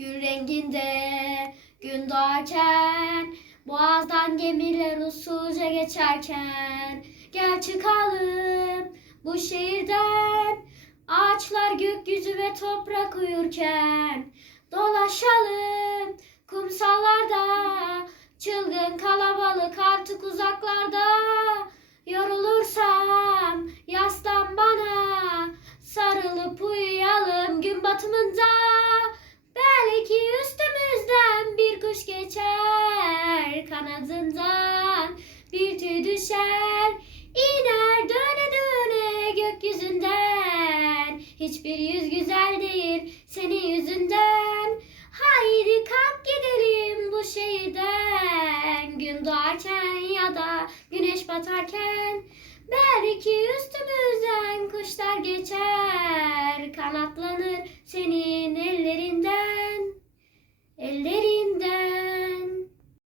Gül renginde gün doğarken Boğazdan gemiler usulca geçerken Gel çıkalım bu şehirden. Ağaçlar gökyüzü ve toprak uyurken Dolaşalım kumsallarda. Çılgın kalabalık artık uzaklarda. Yorulursam yaslan bana Sarılıp uyuyalım gün batımında Belki üstümüzden bir kuş Kanadından bir tüy düşer. İner döne döne gökyüzünden. Hiçbir yüz güzel değil senin yüzünden. Haydi kalk gidelim bu şehirden. Gün doğarken ya da güneş batarken. Belki üstümüzden kuşlar geçer. Kanatlanır senin